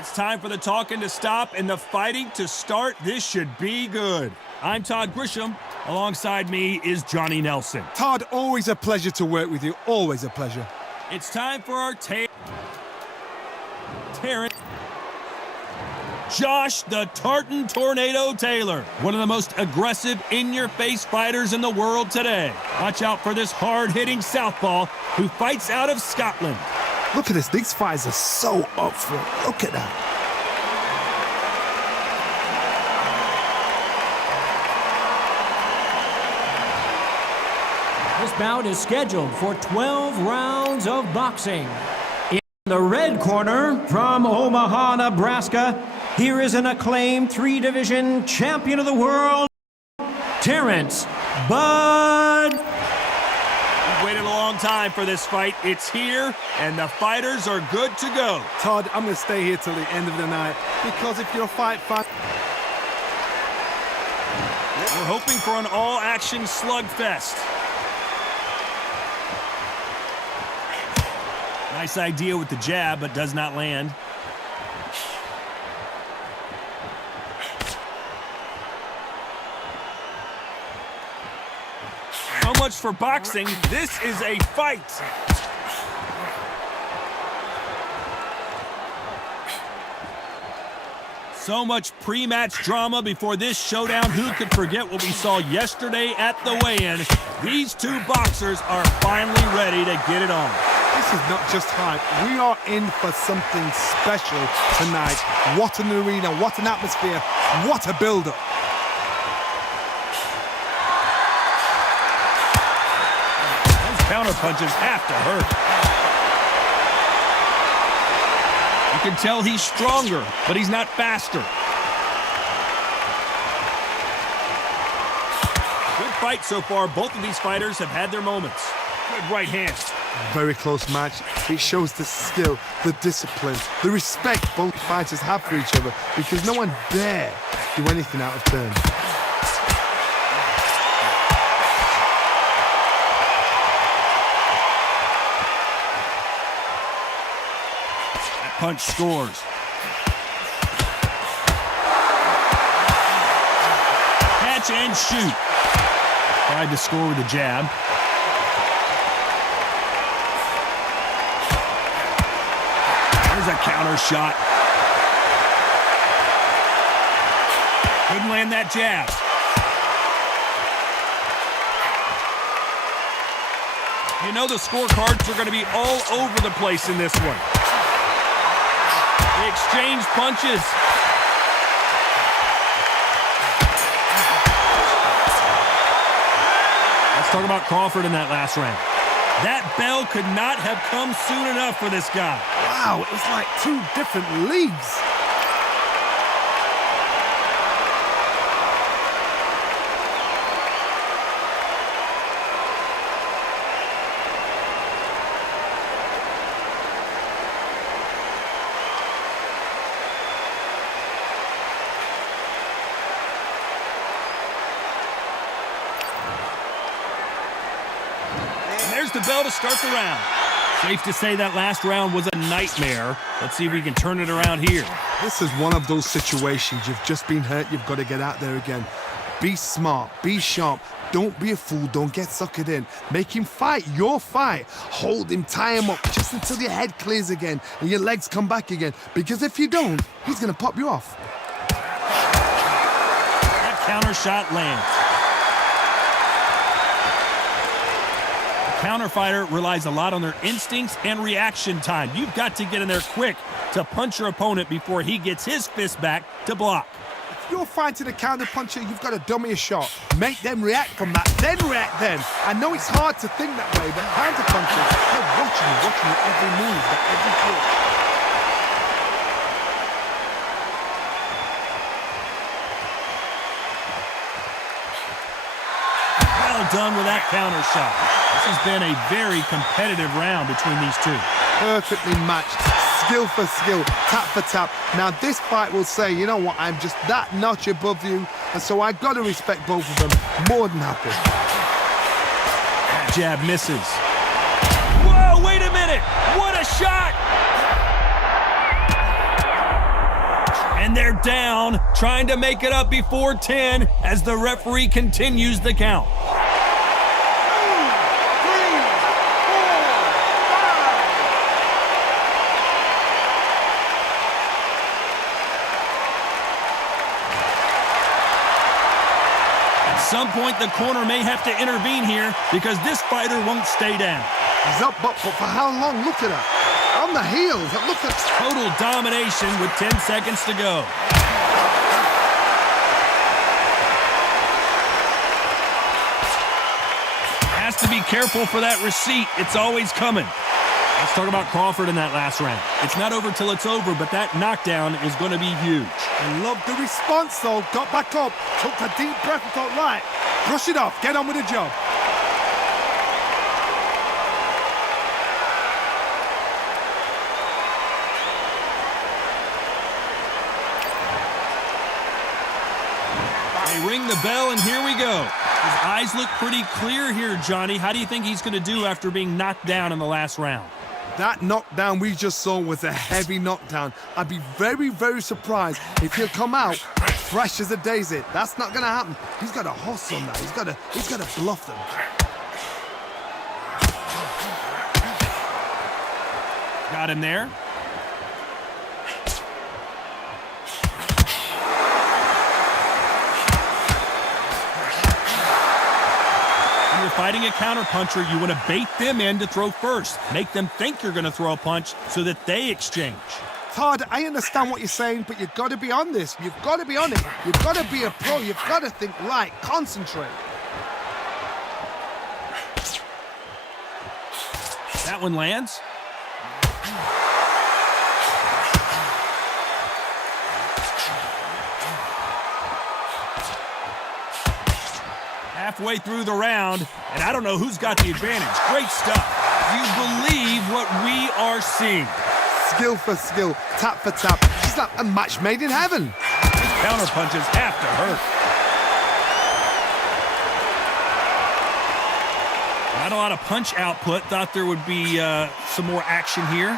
It's time for the talking to stop and the fighting to start. This should be good. I'm Todd Grisham. Alongside me is Johnny Nelson. Todd, always a pleasure to work with you. Always a pleasure. It's time for our Terrence. Josh the Tartan Tornado Taylor, one of the most aggressive, in-your-face fighters in the world today. Watch out for this hard-hitting southpaw who fights out of Scotland. Look at this. These fighters are so up for it. Look at that. This bout is scheduled for 12 rounds of boxing. In the red corner, from Omaha, Nebraska, here is an acclaimed three-division champion of the world, Terrence Bud. We've waited a long time for this fight. It's here, and the fighters are good to go. Todd, I'm going to stay here till the end of the night, because if you're a fight fan... We're hoping for an all-action slugfest. Nice idea with the jab, but does not land. So much for boxing. This is a fight. So much pre-match drama before this showdown. Who could forget what we saw yesterday at the weigh-in? These two boxers are finally ready to get it on. This is not just hype. We are in for something special tonight. What an arena, what an atmosphere, what a build-up. Those counter punches have to hurt. You can tell he's stronger, but he's not faster. Good fight so far. Both of these fighters have had their moments. Good right hand. Very close match. It shows the skill, the discipline, the respect both fighters have for each other, because no one dare do anything out of turn. That punch scores. Catch and shoot. Tried to score with a jab. There's a counter shot. Couldn't land that jab. You know the scorecards are going to be all over the place in this one. They exchange punches. Let's talk about Crawford in that last round. That bell could not have come soon enough for this guy. Wow, it's like two different leagues. There's the bell to start the round. Safe to say that last round was a nightmare. Let's see if we can turn it around here. This is one of those situations. You've just been hurt. You've got to get out there again. Be smart. Be sharp. Don't be a fool. Don't get suckered in. Make him fight your fight. Hold him. Tie him up just until your head clears again and your legs come back again. Because if you don't, he's going to pop you off. That counter shot lands. Counter fighter relies a lot on their instincts and reaction time. You've got to get in there quick to punch your opponent before he gets his fist back to block. If you're fighting a counter puncher, you've got to dummy a shot. Make them react from that, then react then. I know it's hard to think that way, but counter punchers, they're watching you every move, every kick. Done with that counter shot. This has been a very competitive round between these two. Perfectly matched, skill for skill, tap for tap. Now this fight will say, you know what, I'm just that notch above you, and so I've got to respect both of them. More than happy. That jab misses. Whoa, wait a minute! What a shot! And they're down, trying to make it up before 10 as the referee continues the count. At some point, the corner may have to intervene here because this fighter won't stay down. He's up, but for how long? Look at that. On the heels, look at Total domination with 10 seconds to go. Has to be careful for that receipt. It's always coming. Let's talk about Crawford in that last round. It's not over till it's over, but that knockdown is going to be huge. I love the response, though. Got back up, took a deep breath and thought, right, brush it off, get on with the job. They ring the bell, and here we go. His eyes look pretty clear here, Johnny. How do you think he's going to do after being knocked down in the last round? That knockdown we just saw was a heavy knockdown. I'd be very, very surprised if he'll come out fresh as a daisy. That's not going to happen. He's got to hustle now. He's got to bluff them. Got him there. When you're fighting a counterpuncher, you want to bait them in to throw first. Make them think you're going to throw a punch so that they exchange. Todd, I understand what you're saying, but you've got to be on this. You've got to be on it. You've got to be a pro. You've got to think right. Concentrate. That one lands. Halfway through the round, and I don't know who's got the advantage. Great stuff. You believe what we are seeing. Skill for skill, tap for tap. She's like a match made in heaven. These counter punches have to hurt. Not a lot of punch output. Thought there would be some more action here.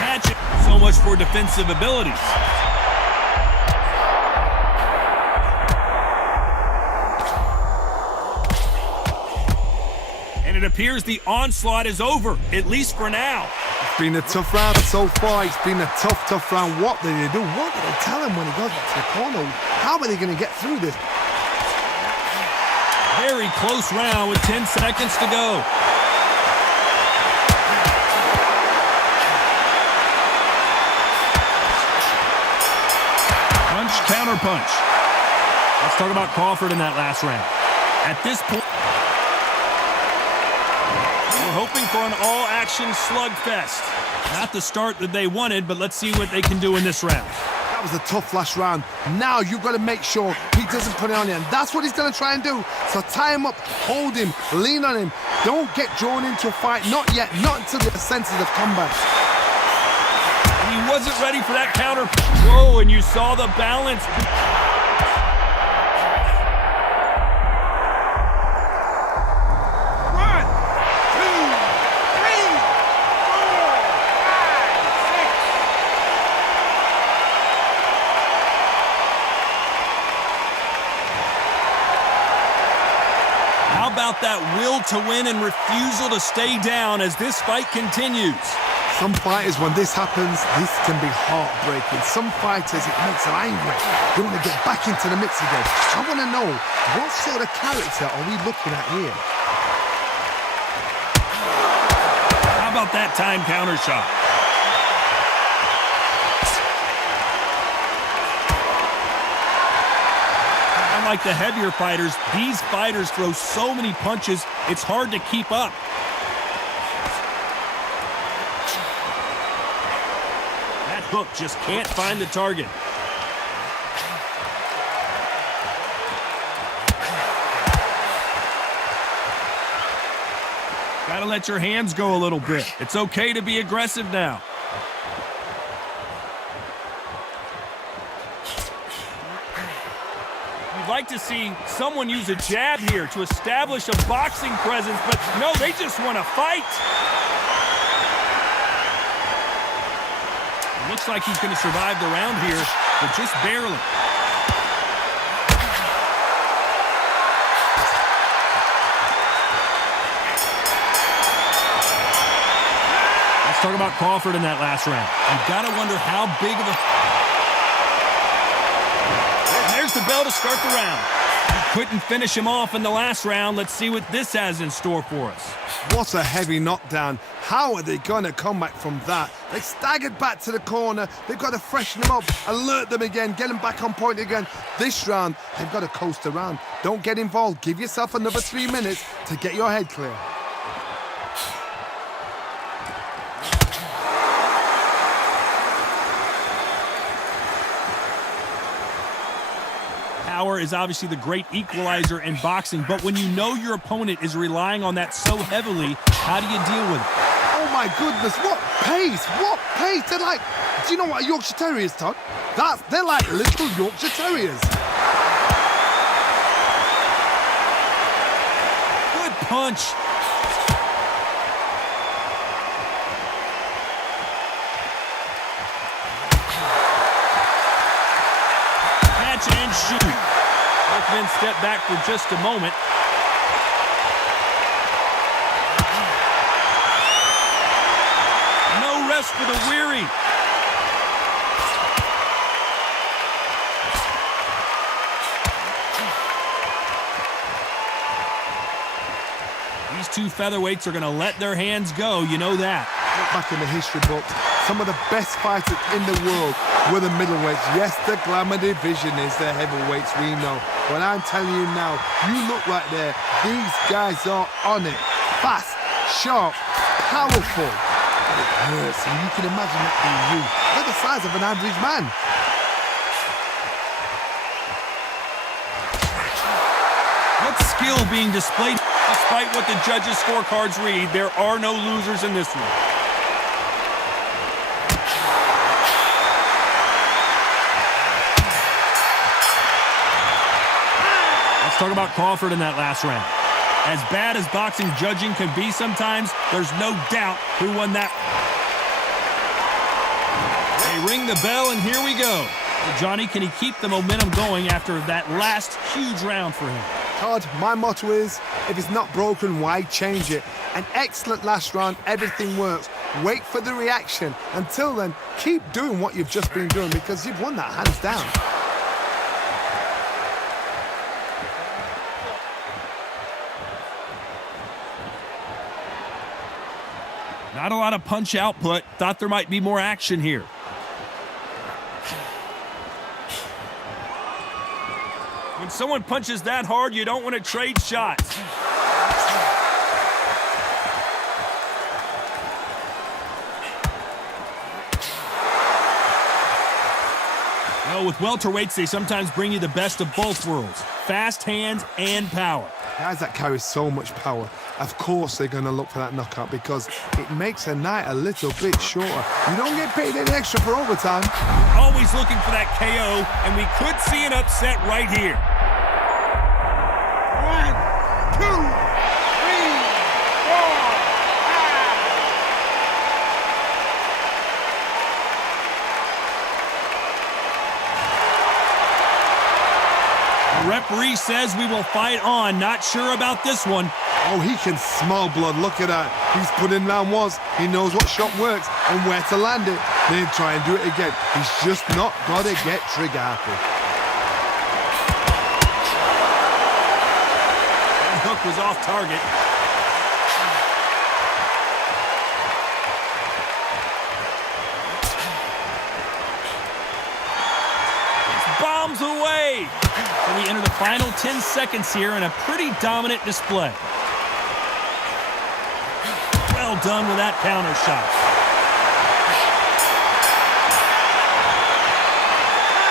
Hatchet. So much for defensive abilities. And it appears the onslaught is over, at least for now. It's been a tough round so far. It's been a tough round. What did they do? What did they tell him when he goes back to the corner? How are they going to get through this? Very close round with 10 seconds to go. Punch, counter punch. Let's talk about Crawford in that last round. At this point, we're hoping for an all-action slugfest. Not the start that they wanted, but let's see what they can do in this round. That was a tough last round. Now you've got to make sure he doesn't put it on you, and that's what he's going to try and do. So tie him up, hold him, lean on him. Don't get drawn into a fight. Not yet. Not until the senses have come back. And he wasn't ready for that counter. Whoa, and you saw the balance. How about that will to win and refusal to stay down as this fight continues? Some fighters, when this happens, this can be heartbreaking. Some fighters, it makes them angry. They want to get back into the mix again. I want to know, what sort of character are we looking at here? How about that time counter shot? Unlike the heavier fighters, these fighters throw so many punches, it's hard to keep up. That hook just can't find the target. Gotta let your hands go a little bit. It's okay to be aggressive now. You'd like to see someone use a jab here to establish a boxing presence, but no, they just want to fight. Looks like he's going to survive the round here, but just barely. Let's talk about Crawford in that last round. You've got to wonder how big of a... And there's the bell to start the round. He couldn't finish him off in the last round. Let's see what this has in store for us. What a heavy knockdown. How are they going to come back from that? They staggered back to the corner. They've got to freshen them up, alert them again, get them back on point again. This round, they've got to coast around. Don't get involved. Give yourself another 3 minutes to get your head clear. Power is obviously the great equalizer in boxing, but when you know your opponent is relying on that so heavily, how do you deal with it? Oh my goodness, what pace, what pace. They're like, do you know what a Yorkshire Terrier is, Todd? They're like little Yorkshire Terriers. Good punch. Catch and shoot. Both men step back for just a moment. No rest for the weary. These two featherweights are going to let their hands go, you know that. Look back in the history books, some of the best fighters in the world were the middleweights. Yes, the glamour division is the heavyweights, we know. But I'm telling you now, you look right there, these guys are on it. Fast, sharp, powerful. But it hurts, and you can imagine that being you. They're the size of an average man. What skill being displayed. Despite what the judges' scorecards read, there are no losers in this one. Let's talk about Crawford in that last round. As bad as boxing judging can be sometimes, there's no doubt who won that. They ring the bell, and here we go. Well, Johnny, can he keep the momentum going after that last huge round for him? Todd, my motto is, if it's not broken, why change it? An excellent last round, everything works. Wait for the reaction. Until then, keep doing what you've just been doing because you've won that hands down. Not a lot of punch output. Thought there might be more action here. When someone punches that hard, you don't want to trade shots. Well, with welterweights, they sometimes bring you the best of both worlds. Fast hands and power. Guys that carry so much power, of course they're going to look for that knockout because it makes a night a little bit shorter. You don't get paid any extra for overtime. Always looking for that KO, and we could see an upset right here. 1, 2, 3, 4, 5. The referee says we will fight on. Not sure about this one. Oh, he can smell blood. Look at that. He's put in down once. He knows what shot works and where to land it. Then try and do it again. He's just not got to get trigger happy. That hook was off target. It's bombs away. And we enter the final 10 seconds here in a pretty dominant display. Well done with that counter shot.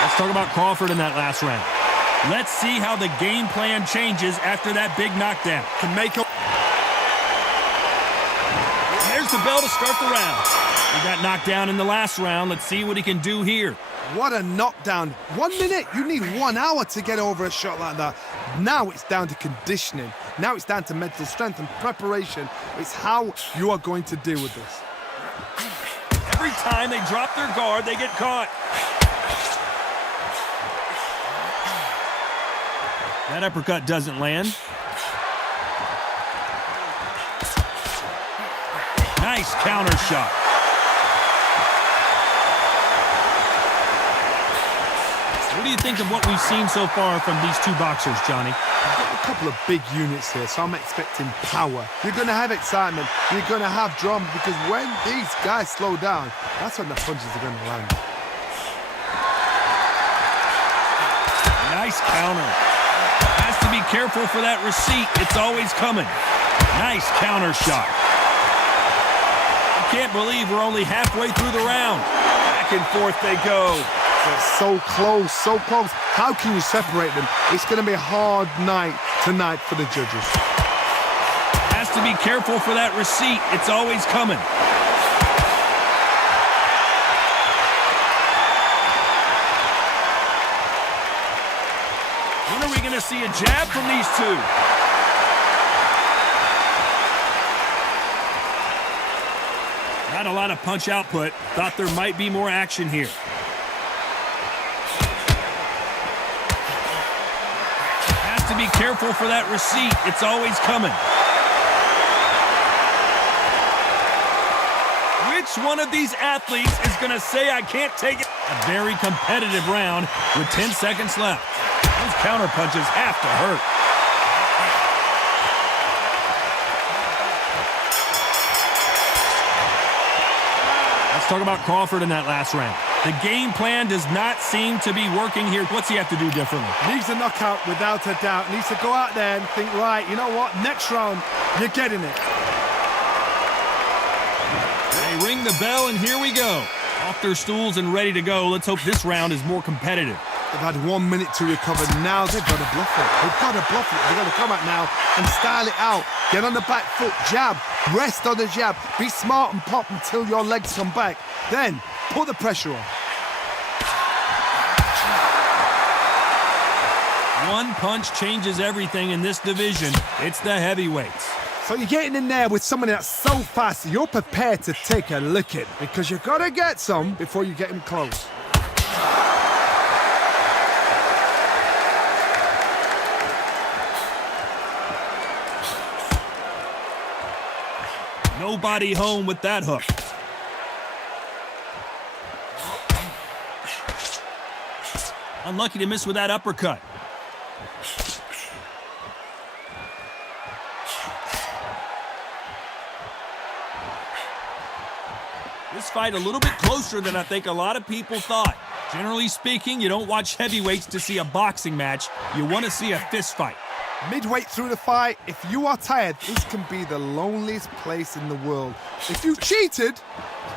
Let's talk about Crawford in that last round. Let's see how the game plan changes after that big knockdown. Can make a... There's the bell to start the round. He got knocked down in the last round. Let's see what he can do here. What a knockdown. 1 minute, you need 1 hour to get over a shot like that. Now it's down to conditioning. Now it's down to mental strength and preparation. It's how you are going to deal with this. Every Every time they drop their guard, they get caught. That uppercut doesn't land. Nice counter shot. What do you think of what we've seen so far from these two boxers, Johnny? A couple of big units here, so I'm expecting power. You're going to have excitement. You're going to have drama, because when these guys slow down, that's when the punches are going to land. Nice counter. Has to be careful for that receipt. It's always coming. Nice counter shot. I can't believe we're only halfway through the round. Back and forth they go. So close, so close. How can you separate them? It's going to be a hard night tonight for the judges. Has to be careful for that receipt. It's always coming. When are we going to see a jab from these two? Not a lot of punch output. Thought there might be more action here. To be careful for that receipt. It's always coming. Which one of these athletes is going to say I can't take it? A very competitive round with 10 seconds left. Those counter punches have to hurt. Let's talk about Crawford in that last round. The game plan does not seem to be working here. What's he have to do differently? Needs a knockout without a doubt. Needs to go out there and think, right, you know what? Next round, you're getting it. They ring the bell, and here we go. Off their stools and ready to go. Let's hope this round is more competitive. They've had 1 minute to recover. Now they've got to bluff it. They've got to bluff it. They've got to come out now and style it out. Get on the back foot, jab, rest on the jab. Be smart and pop until your legs come back. Then put the pressure on. One punch changes everything in this division. It's the heavyweights. So you're getting in there with somebody that's so fast, you're prepared to take a licking, because you've got to get some before you get him close. Nobody home with that hook. Unlucky to miss with that uppercut. This fight a little bit closer than I think a lot of people thought. Generally speaking, you don't watch heavyweights to see a boxing match. You want to see a fist fight. Midway through the fight, if you are tired, this can be the loneliest place in the world. If you cheated,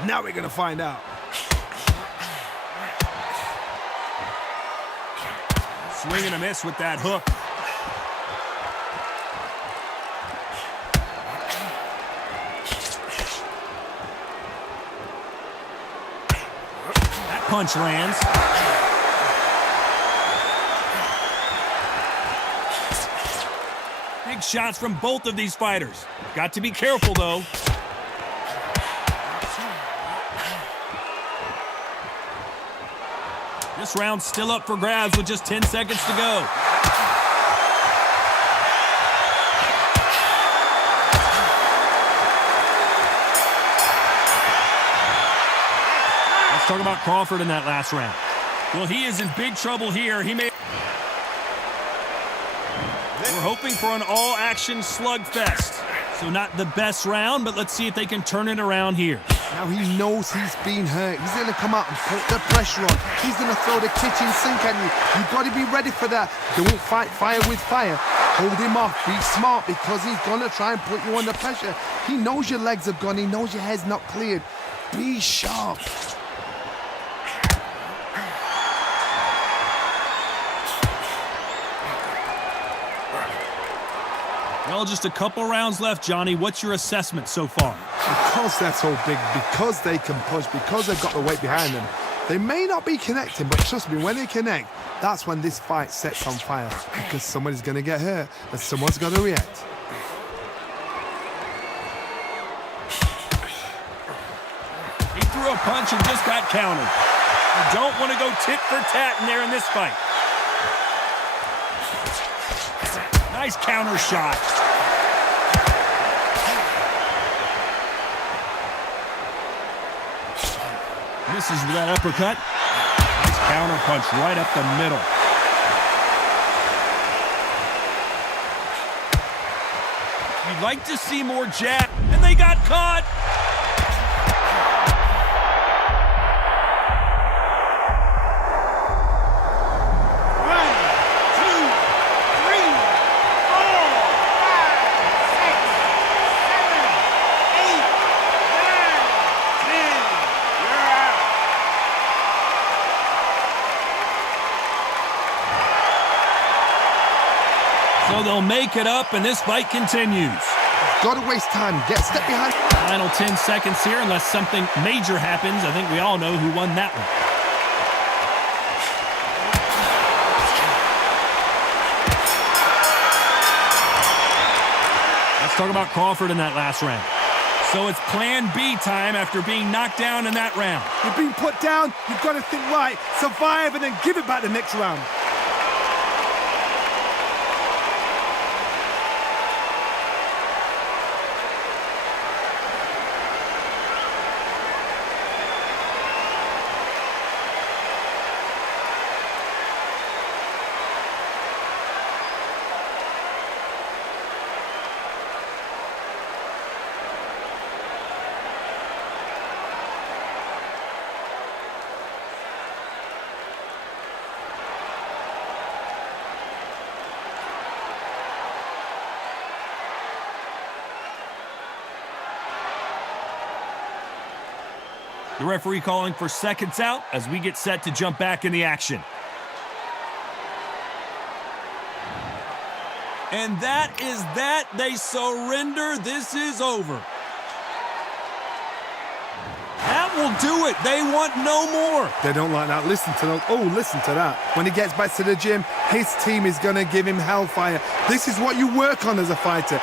now we're going to find out. Swing and a miss with that hook. That punch lands. Big shots from both of these fighters. Got to be careful, though. This round's still up for grabs with just 10 seconds to go. Let's talk about Crawford in that last round. Well, he is in big trouble here. We're hoping for an all-action slugfest. So not the best round, but let's see if they can turn it around here. Now he knows he's been hurt. He's going to come out and put the pressure on. He's going to throw the kitchen sink at you. You've got to be ready for that. Don't fight fire with fire. Hold him off. Be smart, because he's going to try and put you under pressure. He knows your legs have gone. He knows your head's not cleared. Be sharp. Well, just a couple rounds left, Johnny. What's your assessment so far? Because they're so big, because they can punch, because they've got the weight behind them, they may not be connecting, but trust me, when they connect, that's when this fight sets on fire, because somebody's going to get hurt and someone's got to react. He threw a punch and just got countered. You don't want to go tit for tat in there in this fight. Nice counter shot. Misses with that uppercut. Nice counter punch right up the middle. You'd like to see more jab, and they got caught. So they'll make it up, and this fight continues. Gotta waste time. Get a step behind. Final 10 seconds here, unless something major happens. I think we all know who won that one. Let's talk about Crawford in that last round. So it's plan B time after being knocked down in that round. You've been put down. You've got to think right, survive, and then give it back the next round. The referee calling for seconds out as we get set to jump back in the action. And that is that. They surrender. This is over. That will do it. They want no more. They don't like that. Listen to that. Oh, listen to that. When he gets back to the gym, his team is going to give him hellfire. This is what you work on as a fighter.